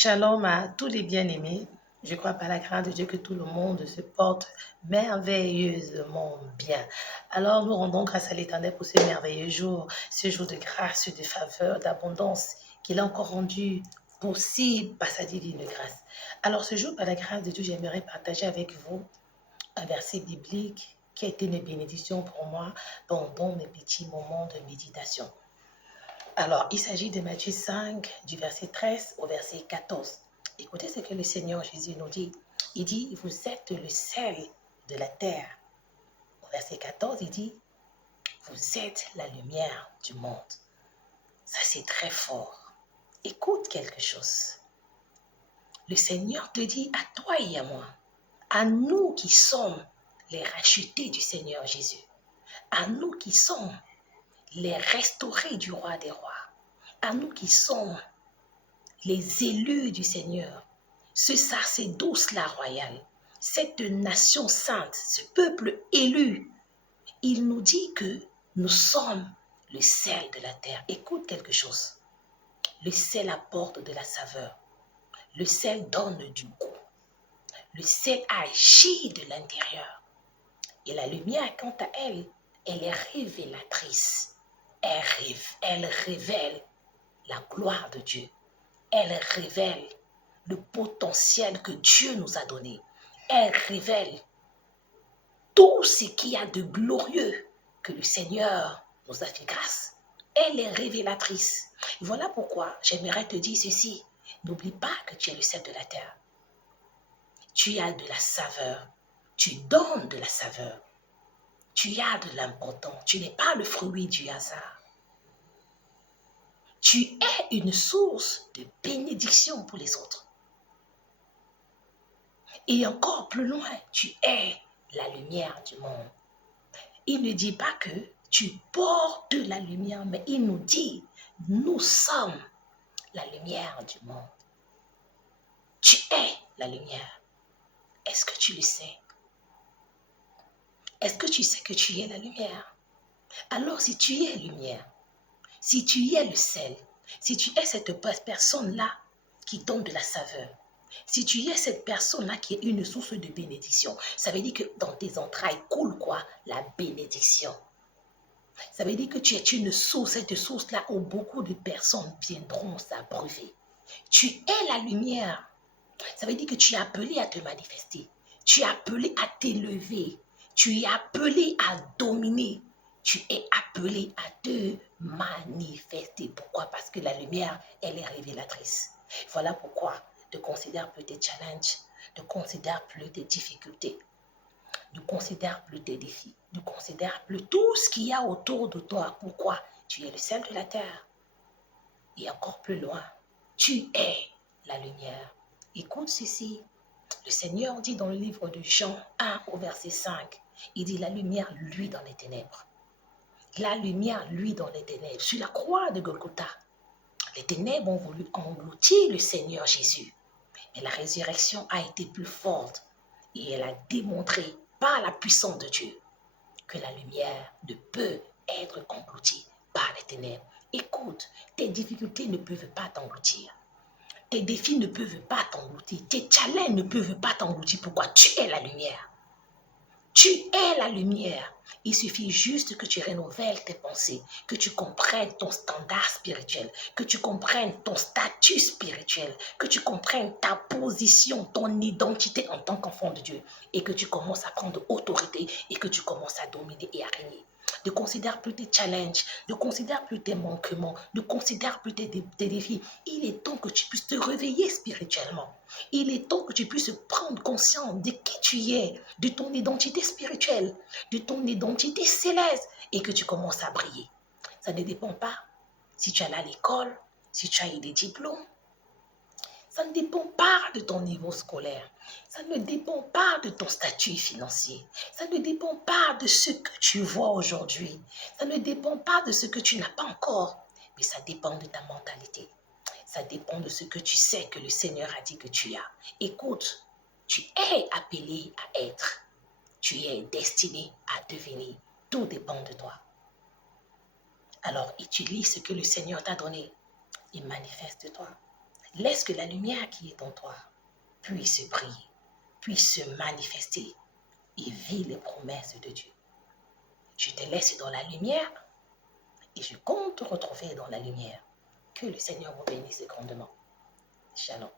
Shalom à tous les bien-aimés. Je crois par la grâce de Dieu que tout le monde se porte merveilleusement bien. Alors nous rendons grâce à l'Éternel pour ce merveilleux jour, ce jour de grâce, de faveur, d'abondance qu'il a encore rendu possible par sa divine grâce. Alors ce jour, par la grâce de Dieu, j'aimerais partager avec vous un verset biblique qui a été une bénédiction pour moi pendant mes petits moments de méditation. Alors, il s'agit de Matthieu 5, du verset 13 au verset 14. Écoutez ce que le Seigneur Jésus nous dit. Il dit, vous êtes le sel de la terre. Au verset 14, il dit, vous êtes la lumière du monde. Ça, c'est très fort. Écoute quelque chose. Le Seigneur te dit à toi et à moi, à nous qui sommes les rachetés du Seigneur Jésus, à nous qui sommes les restaurés du roi des rois, à nous qui sommes les élus du Seigneur, ce sacerdoce-là royal, cette nation sainte, ce peuple élu, il nous dit que nous sommes le sel de la terre. Écoute quelque chose. Le sel apporte de la saveur. Le sel donne du goût. Le sel agit de l'intérieur. Et la lumière, quant à elle, elle est révélatrice. Elle révèle la gloire de Dieu. Elle révèle le potentiel que Dieu nous a donné. Elle révèle tout ce qu'il y a de glorieux que le Seigneur nous a fait grâce. Elle est révélatrice. Voilà pourquoi j'aimerais te dire ceci. N'oublie pas que tu es le sel de la terre. Tu as de la saveur. Tu donnes de la saveur. Tu as de l'important. Tu n'es pas le fruit du hasard. Tu es une source de bénédiction pour les autres. Et encore plus loin, tu es la lumière du monde. Il ne dit pas que tu portes la lumière, mais il nous dit, nous sommes la lumière du monde. Tu es la lumière. Est-ce que tu le sais? Est-ce que tu sais que tu es la lumière? Alors si tu es lumière, si tu es le sel, si tu es cette personne-là qui donne de la saveur, si tu es cette personne-là qui est une source de bénédiction, ça veut dire que dans tes entrailles coule quoi? La bénédiction. Ça veut dire que tu es une source, cette source-là où beaucoup de personnes viendront s'abreuver. Tu es la lumière. Ça veut dire que tu es appelé à te manifester. Tu es appelé à t'élever. Tu es appelé à dominer. Tu es appelé à te manifester. Pourquoi? Parce que la lumière, elle est révélatrice. Voilà pourquoi ne considère plus tes challenges, ne considère plus tes difficultés, ne considère plus tes défis, ne considère plus tout ce qu'il y a autour de toi. Pourquoi? Tu es le sel de la terre. Et encore plus loin, tu es la lumière. Écoute ceci. Le Seigneur dit dans le livre de Jean 1 au verset 5, il dit la lumière luit dans les ténèbres. La lumière luit dans les ténèbres. Sur la croix de Golgotha, les ténèbres ont voulu engloutir le Seigneur Jésus. Mais la résurrection a été plus forte et elle a démontré par la puissance de Dieu que la lumière ne peut être engloutie par les ténèbres. Écoute, tes difficultés ne peuvent pas t'engloutir. Tes défis ne peuvent pas t'engloutir. Tes challenges ne peuvent pas t'engloutir. Pourquoi? Tu es la lumière. Tu es la lumière. Il suffit juste que tu renouvelles tes pensées, que tu comprennes ton standard spirituel, que tu comprennes ton statut spirituel, que tu comprennes ta position, ton identité en tant qu'enfant de Dieu et que tu commences à prendre autorité et que tu commences à dominer et à régner. Ne considère plus tes challenges, ne considère plus tes manquements, ne considère plus tes défis. Il est temps que tu puisses te réveiller spirituellement. Il est temps que tu puisses prendre conscience de qui tu es, de ton identité spirituelle, de ton identité céleste et que tu commences à briller. Ça ne dépend pas si tu allais à l'école, si tu as eu des diplômes. Ça ne dépend pas de ton niveau scolaire. Ça ne dépend pas de ton statut financier. Ça ne dépend pas de ce que tu vois aujourd'hui. Ça ne dépend pas de ce que tu n'as pas encore. Mais ça dépend de ta mentalité. Ça dépend de ce que tu sais que le Seigneur a dit que tu as. Écoute, tu es appelé à être. Tu es destiné à devenir. Tout dépend de toi. Alors, utilise ce que le Seigneur t'a donné et manifeste-toi. Laisse que la lumière qui est en toi puisse briller, puisse se manifester et vis les promesses de Dieu. Je te laisse dans la lumière et je compte te retrouver dans la lumière. Que le Seigneur vous bénisse grandement. Shalom.